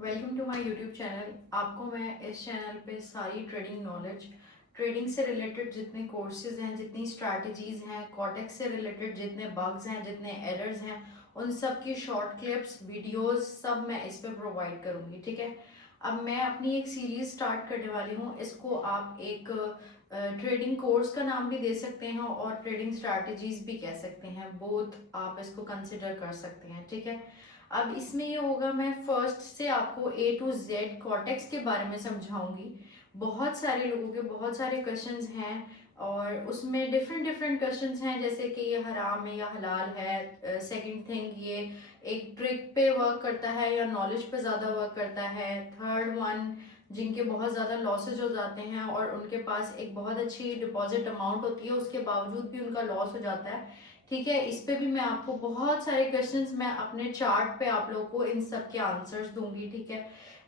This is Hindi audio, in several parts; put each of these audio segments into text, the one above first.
Welcome to my YouTube channel. आपको मैं इस चैनल पे सारी ट्रेडिंग नॉलेज, ट्रेडिंग से रिलेटेड जितने कोर्सेज हैं, जितनी स्ट्रैटेजीज हैं, कॉटेक्स से रिलेटेड जितने बग्स हैं, जितने एरर्स हैं, उन सब की शॉर्ट क्लिप्स, वीडियोस सब मैं इस पे प्रोवाइड करूँगी। ठीक है। अब मैं अपनी एक सीरीज स्टार्ट करने वाली हूँ। इसको आप एक ट्रेडिंग कोर्स का नाम भी दे सकते हैं और ट्रेडिंग स्ट्रैटेजीज भी कह सकते हैं। बोथ आप इसको कंसिडर कर सकते हैं। ठीक है। अब इसमें ये होगा, मैं फर्स्ट से आपको ए टू जेड कॉर्टेक्स के बारे में समझाऊंगी। बहुत सारे लोगों के बहुत सारे क्वेश्चंस हैं और उसमें डिफरेंट डिफरेंट क्वेश्चंस हैं, जैसे कि ये हराम है या हलाल है। सेकंड थिंग, ये एक ट्रिक पे वर्क करता है या नॉलेज पे ज़्यादा वर्क करता है। थर्ड वन, जिनके बहुत ज़्यादा लॉसेज हो जाते हैं और उनके पास एक बहुत अच्छी डिपॉजिट अमाउंट होती है, उसके बावजूद भी उनका लॉस हो जाता है। ठीक है। इस पे भी मैं आपको बहुत सारे क्वेश्चंस मैं अपने चार्ट पे आप लोगों को इन सब के आंसर्स दूंगी। ठीक है।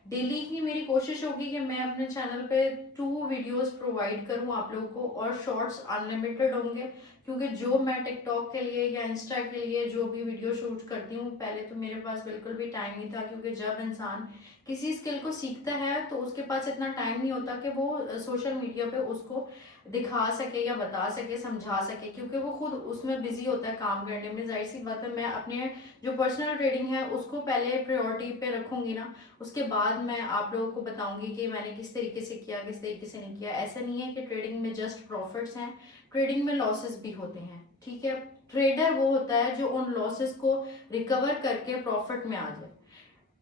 डेली की मेरी कोशिश होगी कि मैं अपने चैनल पे 2 वीडियोस प्रोवाइड करूं आप लोगों को, और शॉर्ट्स अनलिमिटेड होंगे, क्योंकि जो मैं टिकटॉक के लिए या इंस्टा के लिए जो भी वीडियो शूट करती हूँ, पहले तो मेरे पास बिल्कुल भी टाइम नहीं था, क्योंकि जब इंसान किसी स्किल को सीखता है तो उसके पास इतना टाइम नहीं होता कि वो सोशल मीडिया पे उसको दिखा सके या बता सके, समझा सके, क्योंकि वो खुद उसमें बिजी होता है काम करने में। जाहिर सी बात है, मैं अपने जो पर्सनल ट्रेडिंग है उसको पहले प्रायोरिटी पे रखूंगी ना, उसके बाद मैं आप लोगों को बताऊंगी कि मैंने किस तरीके से किया, किस तरीके से नहीं किया। ऐसा नहीं है कि ट्रेडिंग में जस्ट प्रॉफिट्स हैं, ट्रेडिंग में लॉसेस भी होते हैं। ठीक है। ट्रेडर वो होता है जो उन लॉसेस को रिकवर करके प्रॉफिट में आ जाए।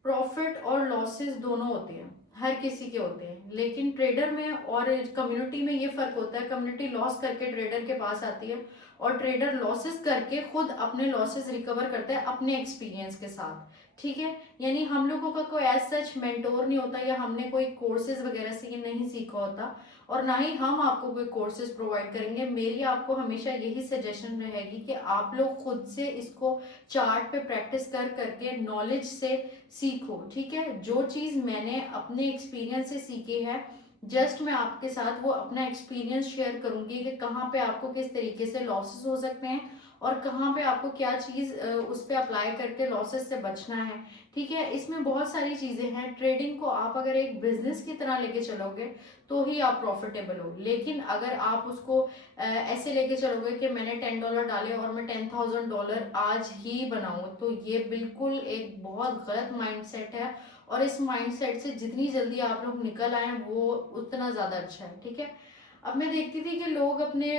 प्रॉफिट और लॉसेस दोनों होते हैं, हर किसी के होते हैं, लेकिन ट्रेडर में और कम्युनिटी में ये फर्क होता है। कम्युनिटी लॉस करके ट्रेडर के पास आती है और ट्रेडर लॉसेस करके खुद अपने लॉसेस रिकवर करता है अपने एक्सपीरियंस के साथ। ठीक है। यानी हम लोगों का कोई एज सच मेंटोर नहीं होता, या हमने कोई कोर्सेज वगैरह से ये नहीं सीखा होता, और ना ही हम आपको कोई कोर्सेज प्रोवाइड करेंगे। मेरी आपको हमेशा यही सजेशन रहेगी कि आप लोग खुद से इसको चार्ट पे प्रैक्टिस कर करके नॉलेज से सीखो। ठीक है। जो चीज मैंने अपने एक्सपीरियंस से सीखी है, जस्ट मैं आपके साथ वो अपना एक्सपीरियंस शेयर करूंगी कि कहाँ पे आपको किस तरीके से लॉसेस हो सकते हैं और कहाँ पे आपको क्या चीज उस पर अप्लाई करके लॉसेस से बचना है। ठीक है। इसमें बहुत सारी चीजें हैं। ट्रेडिंग को आप अगर एक बिजनेस की तरह लेके चलोगे तो ही आप प्रॉफिटेबल हो, लेकिन अगर आप उसको ऐसे लेके चलोगे कि मैंने $10 डाले और मैं $10,000 आज ही बनाऊं, तो ये बिल्कुल एक बहुत गलत माइंडसेट है। और इस माइंडसेट से जितनी जल्दी आप लोग निकल आए वो उतना ज्यादा अच्छा है। ठीक है। अब मैं देखती थी कि लोग अपने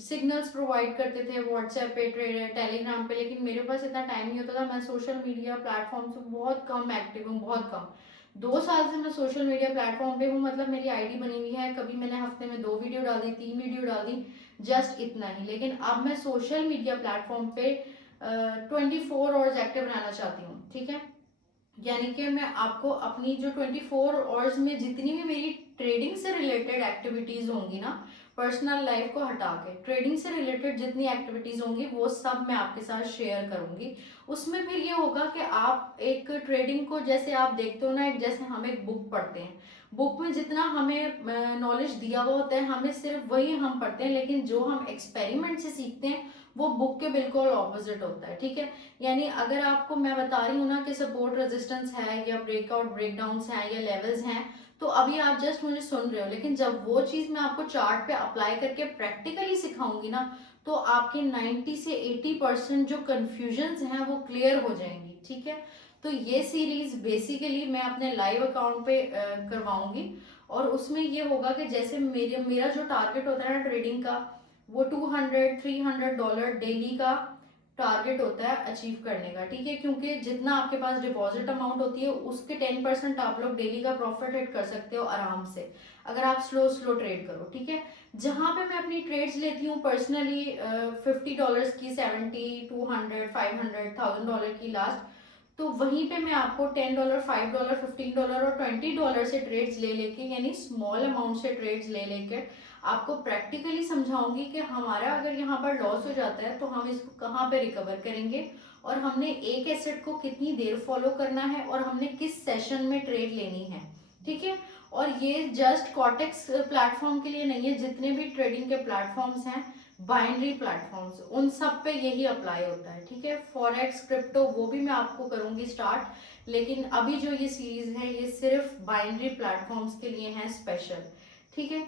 सिग्नल्स प्रोवाइड करते थे व्हाट्सएप पे, टेलीग्राम पे, लेकिन मेरे पास इतना टाइम नहीं होता था। मैं सोशल मीडिया प्लेटफॉर्म से बहुत कम एक्टिव हूँ, बहुत कम। 2 साल से मैं सोशल मीडिया प्लेटफॉर्म पे हूँ, मतलब मेरी आईडी बनी हुई है, कभी मैंने हफ्ते में 2 वीडियो डाल दी, 3 वीडियो डाल दी, जस्ट इतना ही। लेकिन अब मैं सोशल मीडिया प्लेटफॉर्म पे 24 आवर्स एक्टिव रहना चाहती हूँ। ठीक है। यानी कि मैं आपको अपनी जो 24 आवर्स में जितनी भी मेरी ट्रेडिंग से रिलेटेड एक्टिविटीज होंगी ना, पर्सनल लाइफ को हटा के ट्रेडिंग से रिलेटेड जितनी एक्टिविटीज होंगी वो सब मैं आपके साथ शेयर करूंगी। उसमें फिर ये होगा कि आप एक ट्रेडिंग को, जैसे आप देखते हो ना, एक जैसे हम एक बुक पढ़ते हैं, बुक में जितना हमें नॉलेज दिया हुआ होता है हमें सिर्फ वही हम पढ़ते हैं, लेकिन जो हम एक्सपेरिमेंट से सीखते हैं वो बुक के बिल्कुल ऑपोजिट होता है। ठीक है। यानी अगर आपको मैं बता रही हूँ ना कि सपोर्ट रेजिस्टेंस है या ब्रेकआउट ब्रेकडाउन्स हैं या लेवल्स हैं, तो अभी आप जस्ट मुझे सुन रहे हो, लेकिन जब वो चीज मैं आपको चार्ट पे अप्लाई करके प्रैक्टिकली सिखाऊंगी ना, तो आपके 90 से 80% जो कंफ्यूजन्स हैं वो क्लियर हो जाएंगी। ठीक है। तो ये सीरीज बेसिकली मैं अपने लाइव अकाउंट पे करवाऊंगी, और उसमें ये होगा कि जैसे मेरा जो टारगेट होता है ना ट्रेडिंग का, वो $200-300 डेली का टारगेट होता है अचीव करने का। ठीक है। क्योंकि जितना आपके पास डिपॉजिट अमाउंट होती है उसके 10% आप लोग डेली का प्रॉफिट हिट कर सकते हो आराम से, अगर आप स्लो स्लो ट्रेड करो। ठीक है। जहां पे मैं अपनी ट्रेड्स लेती हूँ पर्सनली, $50 की, 70, 200, 500, $1000 की लास्ट, तो वहीं पे मैं आपको $10, $5, $15 और $20 से ट्रेड्स ले लेके, यानी स्मॉल अमाउंट से ट्रेड्स ले लेके आपको प्रैक्टिकली समझाऊंगी कि हमारा अगर यहाँ पर लॉस हो जाता है तो हम इसको कहाँ पे रिकवर करेंगे, और हमने एक एसेट को कितनी देर फॉलो करना है, और हमने किस सेशन में ट्रेड लेनी है। ठीक है। और ये जस्ट कॉटेक्स प्लेटफॉर्म के लिए नहीं है, जितने भी ट्रेडिंग के प्लेटफॉर्म्स हैं, बाइनरी प्लेटफॉर्म्स, उन सब पे यही अप्लाई होता है। ठीक है। फॉरेक्स, क्रिप्टो, वो भी मैं आपको करूंगी स्टार्ट, लेकिन अभी जो ये सीरीज़ है ये सिर्फ बाइनरी प्लेटफॉर्म्स के लिए हैं स्पेशल, ठीक है।